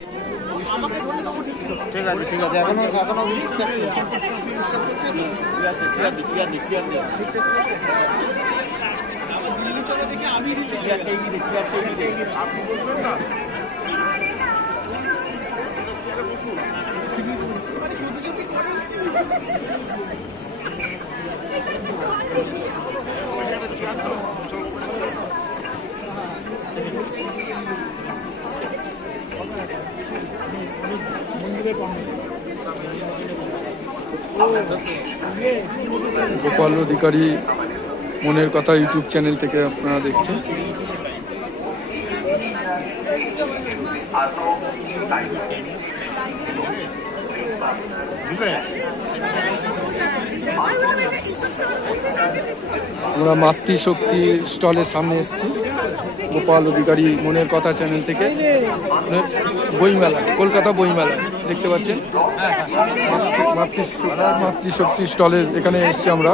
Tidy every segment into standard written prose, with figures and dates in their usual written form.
ঠিক আছে ঠিক আছে এখনো এখনো দিল্লি চলে দেখি আমি আপনি বলবেন না গোপাল অধিকারী মনের কথা ইউটিউব চ্যানেল থেকে আপনারা দেখছেন। আমরা মাতৃশক্তি স্টলের সামনে এসেছি গোপাল অধিকারী মনের কথা চ্যানেল থেকে। বইমেলা, কলকাতা বইমেলা দেখতে পাচ্ছেন। মাতৃশক্তি স্টলের এখানে এসেছি আমরা।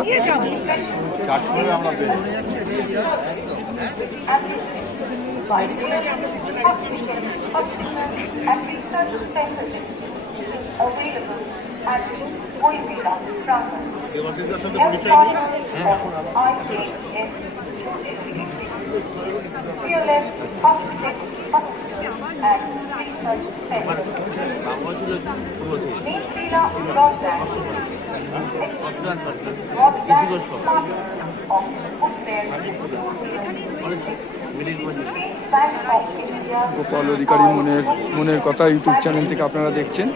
গোপাল অধিকারী মনের কথা ইউটিউব চ্যানেল থেকে আপনারা দেখছেন।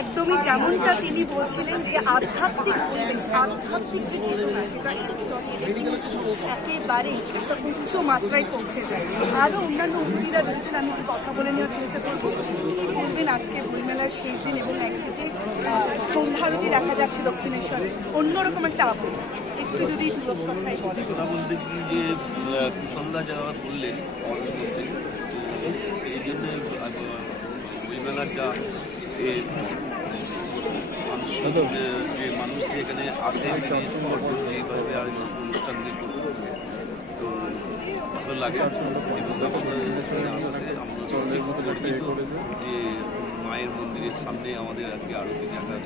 একদমই যেমনটা তিনি বলছিলেন যে আধ্যাত্মিক পরিবেশ, আধ্যাত্মিক যে চেতনা সেটা একেবারেই একটা উচ্চ মাত্রায় পৌঁছে যায়। আরও অন্যান্য অতিথিরা রয়েছেন, আমি একটু কথা বলে নেওয়ার চেষ্টা করবো। তিনি বলবেন আজকে বইমেলার শেষ দিন এবং একদিকে সন্ধ্যারতি দেখা যাচ্ছে দক্ষিণেশ্বরে, অন্যরকম একটা আবহাওয়া। একটু যদি কথাই বলে। কথা বলতে কি যে সন্ধ্যা যাওয়া করলেন সেই জন্য বইমেলার যা যে মানুষ যে এখানে আসে এইভাবে অনুষ্ঠান দেখতে তো ভালো লাগে এবং আসাতে আমরা গর্বিত যে মায়ের মন্দিরের সামনে আমাদের আজকে আরতি দেখার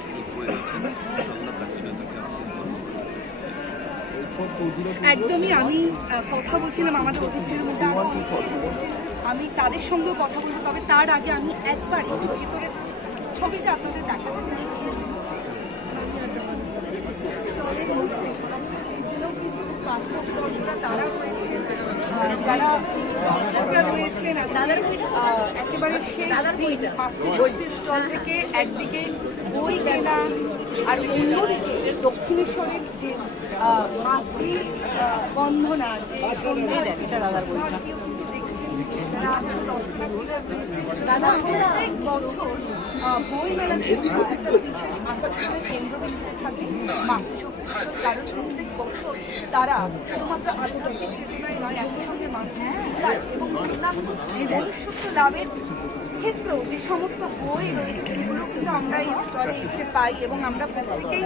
সুযোগ করে যাচ্ছেন। সন্ধ্যা তার জন্য তাকে একদমই আমি কথা বলছিলাম আমাদের অতিথিদের মধ্যে, আমি তাদের সঙ্গেও কথা বলবো। তবে তার আগে আমি একবার ভিতরে ছবিটা আপনাদের দেখাতে চাই। তারা রয়েছেন, যারা দর্শকরা রয়েছেন, যাদের একেবারে স্টল থেকে একদিকে বই কেনা আর অন্যদিকে দক্ষিণেশ্বরের যে মাতৃ বন্ধনা যে প্রত্যেক বছর বই মেলাতে বিশেষ আকর্ষণের কেন্দ্রবিন্দুতে থাকে মাতৃশক্তি। কারণ প্রত্যেক বছর তারা শুধুমাত্র আধ্যাত্মিক চেতনায় নয়, একই সঙ্গে মানুষের এবং অন্যান্য মনুষ্যত্ব লাভের ক্ষেত্রেও যে সমস্ত বই রয়েছে সেগুলো কিন্তু আমরা এই স্টলে এসে পাই এবং আমরা প্রত্যেকেই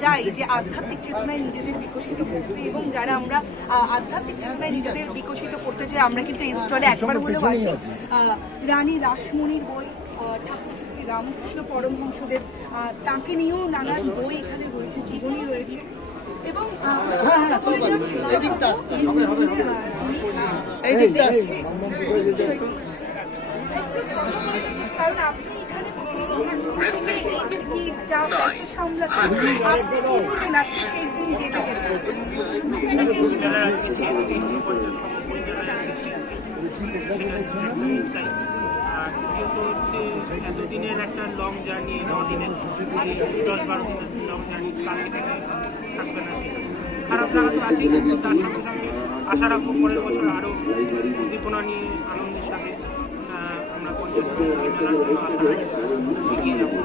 চাই যে আধ্যাত্মিক চেতনায় নিজেদের বিকশিত করতে। এবং যারা আমরা আধ্যাত্মিক চেতনায় নিজেদের বিকশিত করতে চাই আমরা কিন্তু এই স্টলে একবার হলেও আসি। রানী রাসমণির বই, ঠাকুর শ্রী রামকৃষ্ণ পরমহংসদেব তাকে নিয়েও নানান বই এখানে রয়েছে, জীবনী রয়েছে এবং যিনি দেখছে কারণ আপনি এখানে এই যে ভিড় যা দায়িত্ব সামলাচ্ছেন আপনি কি বলবেন আজকে শেষ দিন যেতে এতদিনের একটা লং জার্নি, 9 দিনের 10-12 দিনের লং জার্নি, কালকে থেকে থাকবে না, খারাপ লাগা তো আছেই, কিন্তু তার সঙ্গে সঙ্গে আশা রাখবো পরের বছর আরও উদ্দীপনা নিয়ে আনন্দের সাথে আমরা 50তম মেলার জন্য আশা এগিয়ে যাবো।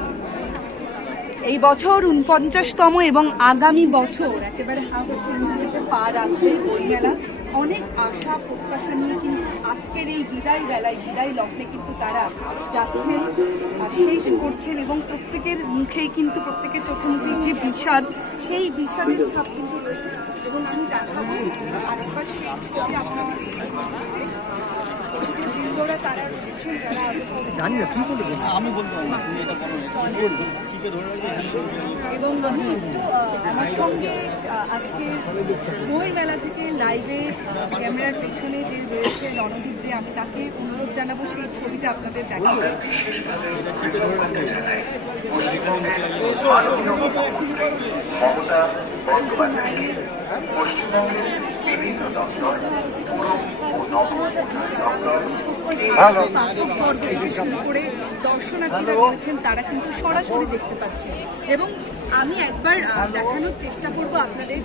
এই বছর 49তম এবং আগামী বছর একেবারে হাফ সেঞ্চুরিতে পা রাখবে বইমেলা। অনেক আশা প্রত্যাশা নিয়ে কিন্তু আজকের এই বিদায় বেলায়, বিদায় লগ্নে কিন্তু তারা যাচ্ছেন, শেষ করছেন এবং প্রত্যেকের মুখেই কিন্তু, প্রত্যেকের চোখে মুখে যে বিষাদ, সেই বিষাদের ছাপ কিন্তু রয়েছে। এবং আমি দেখাবো আরেকবার সেই ছবি আপনারা বৃন্দরা তারা রয়েছেন, যারা জানি না তুই বলতে আমি বলবো এবং আমি একটু আমার সঙ্গে আজকে বই মেলা থেকে লাইভে ক্যামেরার পেছনে যে রয়েছে রণদীপ দে, আমি তাকে অনুরোধ জানাবো সেই ছবিটা আপনাদের দেখাবে। করে দর্শনার্থীরা রয়েছেন তারা কিন্তু সরাসরি দেখতে পাচ্ছেন এবং আমি একবার দেখানোর চেষ্টা করব আপনাদের।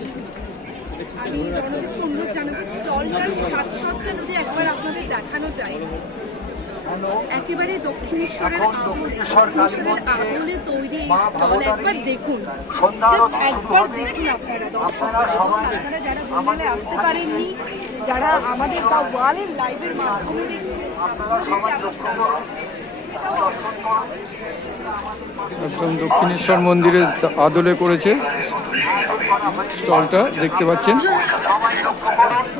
আমি রণদীপকে অনুরোধ জানাবো স্টলটার সাজসজ্জা যদি একবার আপনাদের দেখানো যায়। একেবারে দক্ষিণেশ্বরের আদলে তৈরি এই স্টল একবার দেখুন, জাস্ট একবার দেখুন আপনারা দর্শক, আপনারা যারা বইমেলায় আসতে পারেননি, যারা আমাদের বা ওয়ালের লাইভের মাধ্যমে দেখছেন, একদম দক্ষিণেশ্বর মন্দিরের আদলে করেছে স্টলটা, দেখতে পাচ্ছেন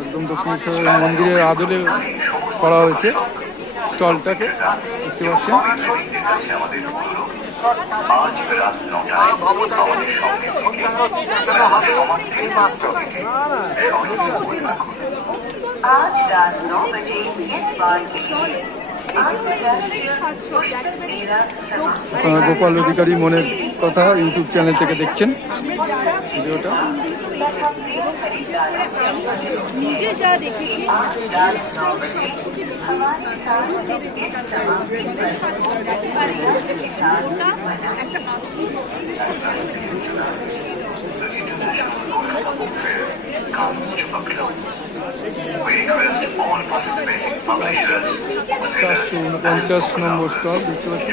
একদম দক্ষিণেশ্বর মন্দিরের আদলে করা হয়েছে স্টলটাকে, দেখতে পাচ্ছেন। আপনারা গোপাল অধিকারী মনের কথা ইউটিউব চ্যানেল থেকে দেখছেন ভিডিওটা। নিজে যা দেখেছি একটা চারশো 49 নম্বর স্টল দেখতে পাচ্ছি।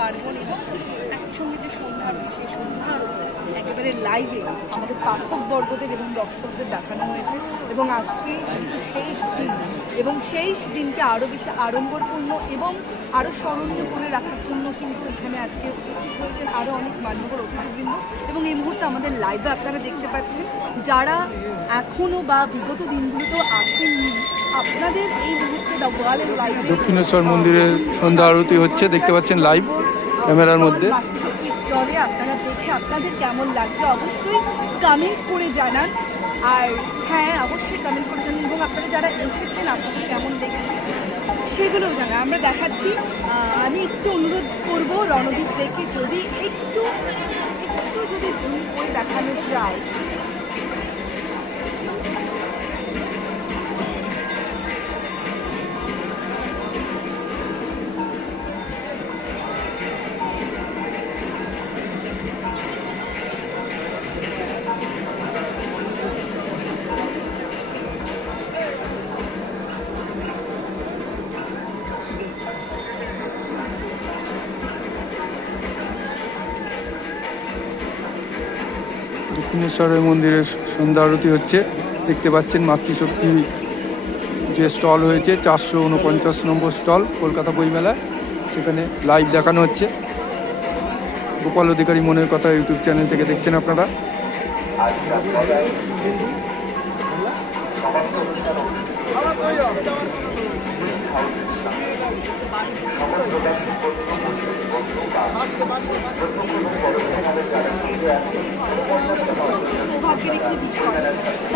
পার্বণ এবং একসঙ্গে যে সন্ধ্যারতি, সেই সন্ধ্যার একেবারে লাইভে আমাদের পাঠকবর্গদের এবং দর্শকদের দেখানো হয়েছে এবং আজকে শেষ দিন এবং শেষ দিনকে আরও বেশি আড়ম্বরপূর্ণ এবং আরও স্মরণীয় করে রাখার জন্য কিন্তু এখানে আজকে উপস্থিত হয়েছেন আরও অনেক মান্যবর অতিথিবৃন্দ এবং এই মুহূর্তে আমাদের লাইভে আপনারা দেখতে পাচ্ছেন যারা এখনও বা বিগত দিনগুলোতেও আসেননি, আপনাদের এই মুহূর্তে দ্য ওয়ালের লাইভে দক্ষিণেশ্বর মন্দিরের সন্ধ্যা আরতি হচ্ছে, দেখতে পাচ্ছেন লাইভ ক্যামেরার মধ্যে। স্টলে আপনারা দেখে আপনাদের কেমন লাগছে অবশ্যই কমেন্ট করে জানান। আর হ্যাঁ, অবশ্যই কমেন্ট করে জানান এবং আপনারা যারা এসেছেন আপনাদের কেমন লেগেছে সেগুলোও জানান। আমরা দেখাচ্ছি, আমি একটু অনুরোধ করব রণদীপ দেখে যদি একটু যদি জুম করে দেখানো যায়। দক্ষিণেশ্বরের মন্দিরে সন্ধ্যা আরতি হচ্ছে, দেখতে পাচ্ছেন মাতৃশক্তি যে স্টল হয়েছে 449 নম্বর স্টল কলকাতা বইমেলায়, সেখানে লাইভ দেখানো হচ্ছে। গোপাল অধিকারী মনের কথা ইউটিউব চ্যানেল থেকে দেখছেন আপনারা।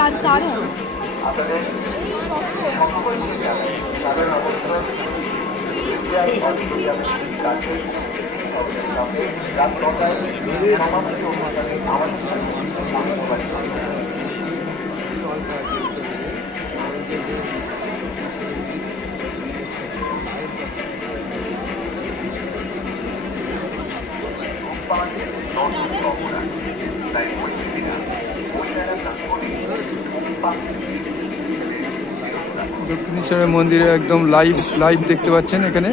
তার কারণ দক্ষিণেশ্বরের মন্দিরে একদম লাইভ দেখতে পাচ্ছেন এখানে।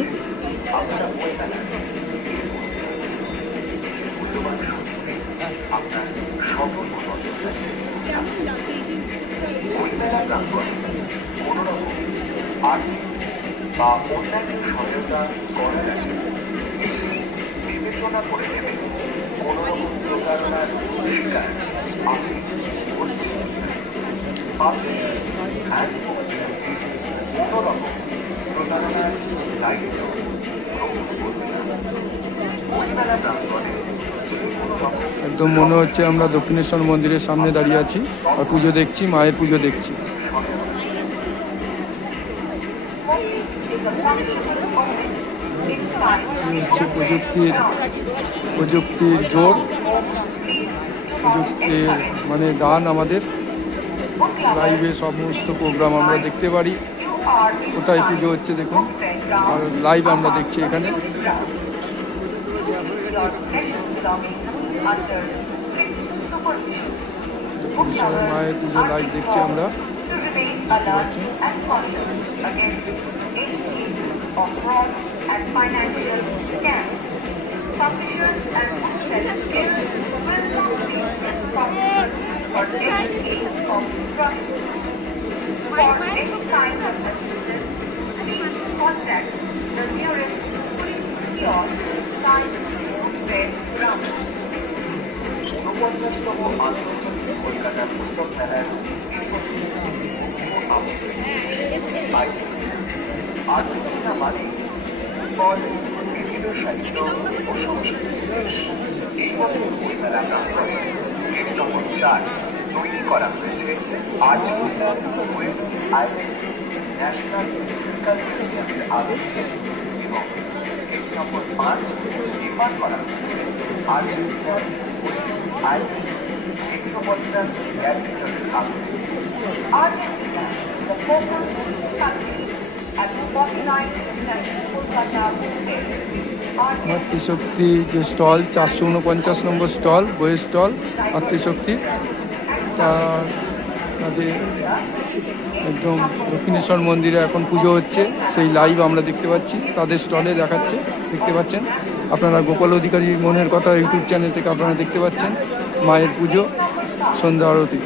একদম মনে হচ্ছে আমরা দক্ষিণেশ্বর মন্দিরের সামনে দাঁড়িয়ে আছি আর পুজো দেখছি, মায়ের পুজো দেখছি। হচ্ছে প্রযুক্তির জোর, প্রযুক্তির মানে দান আমাদের। লাইভে সমস্ত প্রোগ্রাম আমরা দেখতে পারি, কোথায় পুজো হচ্ছে দেখুন, আর লাইভ আমরা দেখছি এখানে। মায়ের পুজো লাইভ দেখছি আমরা, দেখতে পাচ্ছি। তৈরি করা হয়েছে ন্যাশনাল ফিজিক্যাল মিউজিয়ামের আদর্শে এবং 5 নির্মাণ করা হয়েছে আর্জেন্টিনার Argentina, the focus country at 49 Kolkata মাতৃশক্তি যে স্টল 449 নম্বর স্টল, বইয়ের স্টল মাতৃশক্তি, তাদের একদম দক্ষিণেশ্বর মন্দিরে এখন পুজো হচ্ছে, সেই লাইভ আমরা দেখতে পাচ্ছি, তাদের স্টলে দেখাচ্ছে, দেখতে পাচ্ছেন আপনারা। গোপাল অধিকারী মনের কথা ইউটিউব চ্যানেল থেকে আপনারা দেখতে পাচ্ছেন মায়ের পুজো, সন্ধ্যা আরতি।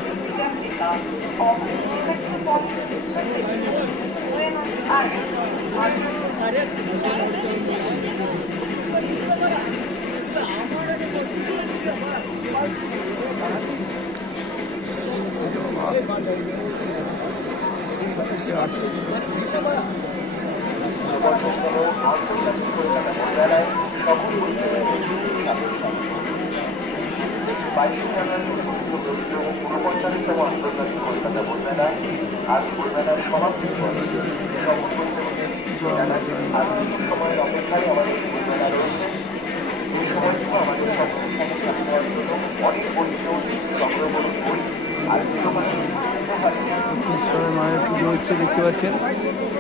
মায়ের পুজো হচ্ছে, দেখতে পাচ্ছেন।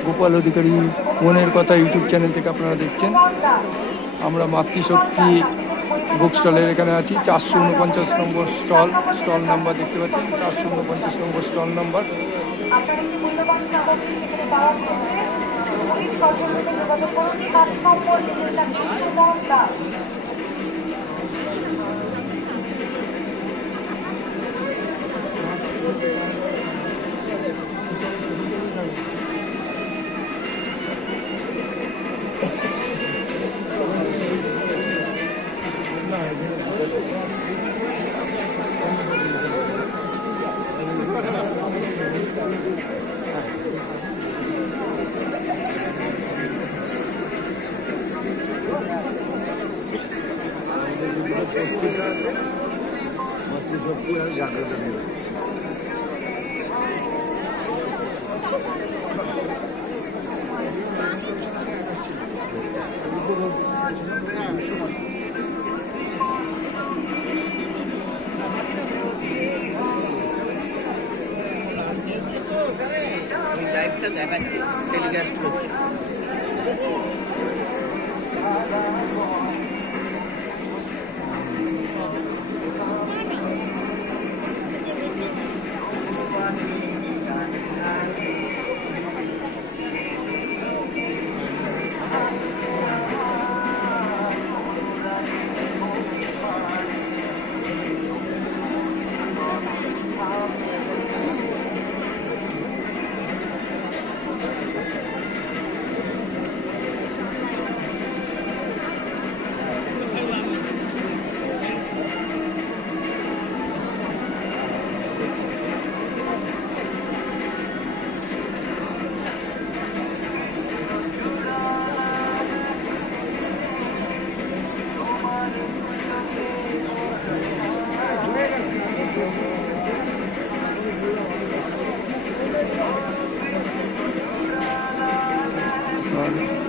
গোপাল অধিকারী মনের কথা ইউটিউব চ্যানেল থেকে আপনারা দেখছেন। আমরা মাতৃশক্তি বুক স্টলের এখানে আছি, 449 নম্বর স্টল নাম্বার দেখতে পাচ্ছেন, 449 নম্বর স্টল নাম্বার। লাইভটা দেখাচ্ছে টেলিকাস্ট করছে।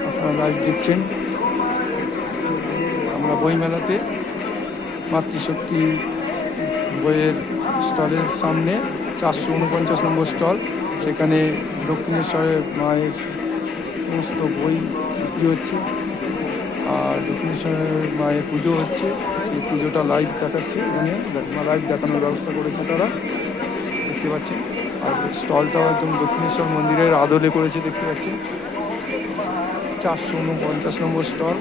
আপনারা লাইভ দেখছেন। আমরা বইমেলাতে মাতৃশক্তি বইয়ের স্টলের সামনে 449 নম্বর স্টল, সেখানে দক্ষিণেশ্বরের মায়ের সমস্ত বই বিক্রি হচ্ছে আর দক্ষিণেশ্বরের মায়ের পুজো হচ্ছে, সেই পুজোটা লাইভ দেখাচ্ছে। এখানে লাইভ দেখানোর ব্যবস্থা করেছে তারা, দেখতে পাচ্ছেন। আর স্টলটাও একদম দক্ষিণেশ্বর মন্দিরের আদলে করেছে, দেখতে পাচ্ছেন। 449 নম্বর স্টল।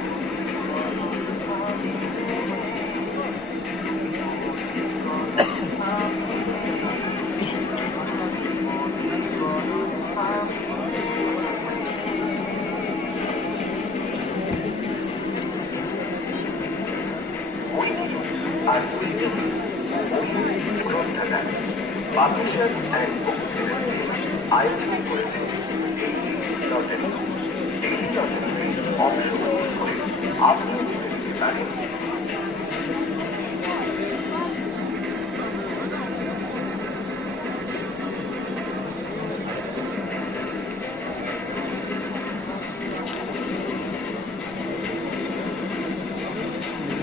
আর মানুষের এক আয়োজন করেছে এই অংশগ্রহণ করে আপনি জানেন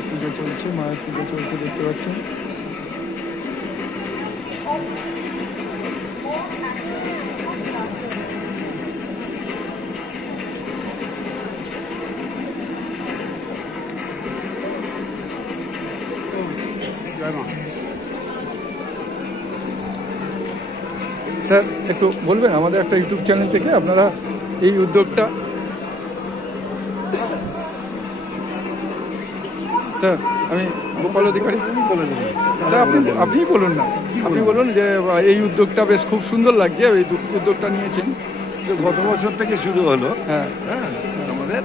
পুজো চলছে, মায়ের পুজো চলছে, দেখতে পাচ্ছেন। স্যার একটু বলবেন আমাদের একটা ইউটিউব চ্যানেল থেকে আপনারা এই উদ্যোগটা। স্যার আমি গোপাল অধিকারী। স্যার আপনি বলুন না, আপনি বলুন যে এই উদ্যোগটা বেশ খুব সুন্দর লাগছে, এই উদ্যোগটা নিয়েছেন। গত বছর থেকে শুরু হলো। হ্যাঁ আমাদের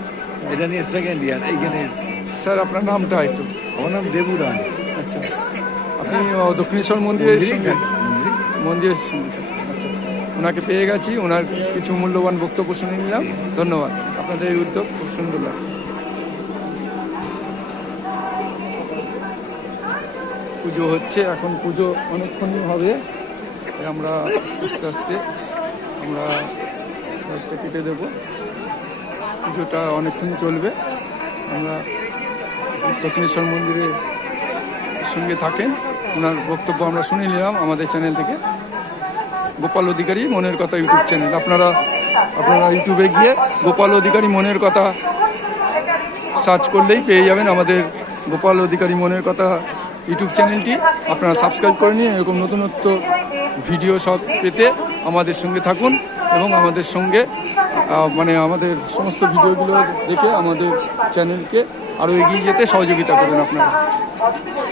এটা নিয়ে সেকেন্ড ইয়ার এইখানে এসেছি। স্যার আপনার নামটা একটু। আমার নাম দেবু রায়। আচ্ছা, আপনি দক্ষিণেশ্বর মন্দিরের সঙ্গে মন্দিরের সঙ্গে আচ্ছা, ওনাকে পেয়ে গেছি, ওনার কিছু মূল্যবান বক্তব্য শুনে নিলাম। ধন্যবাদ, আপনাদের এই উদ্যোগ খুব সুন্দর লাগছে। পুজো হচ্ছে এখন, পুজো অনেকক্ষণই হবে। আমরা আস্তে আস্তে আমরা লাইটটা কেটে দেব, পুজোটা অনেকক্ষণ চলবে। আমরা দক্ষিণেশ্বর মন্দিরের সঙ্গে থাকেন, ওনার বক্তব্য আমরা শুনে নিলাম আমাদের চ্যানেল থেকে। গোপাল অধিকারী মনের কথা ইউটিউব চ্যানেল, আপনারা ইউটিউবে গিয়ে গোপাল অধিকারী মনের কথা সার্চ করলেই পেয়ে যাবেন আমাদের গোপাল অধিকারী মনের কথা ইউটিউব চ্যানেলটি। আপনারা সাবস্ক্রাইব করে নিন, এরকম নতুনত্ব ভিডিও সব পেতে আমাদের সঙ্গে থাকুন এবং আমাদের সঙ্গে আমাদের সমস্ত ভিডিওগুলো দেখে আমাদের চ্যানেলকে আরও এগিয়ে যেতে সহযোগিতা করবেন আপনারা।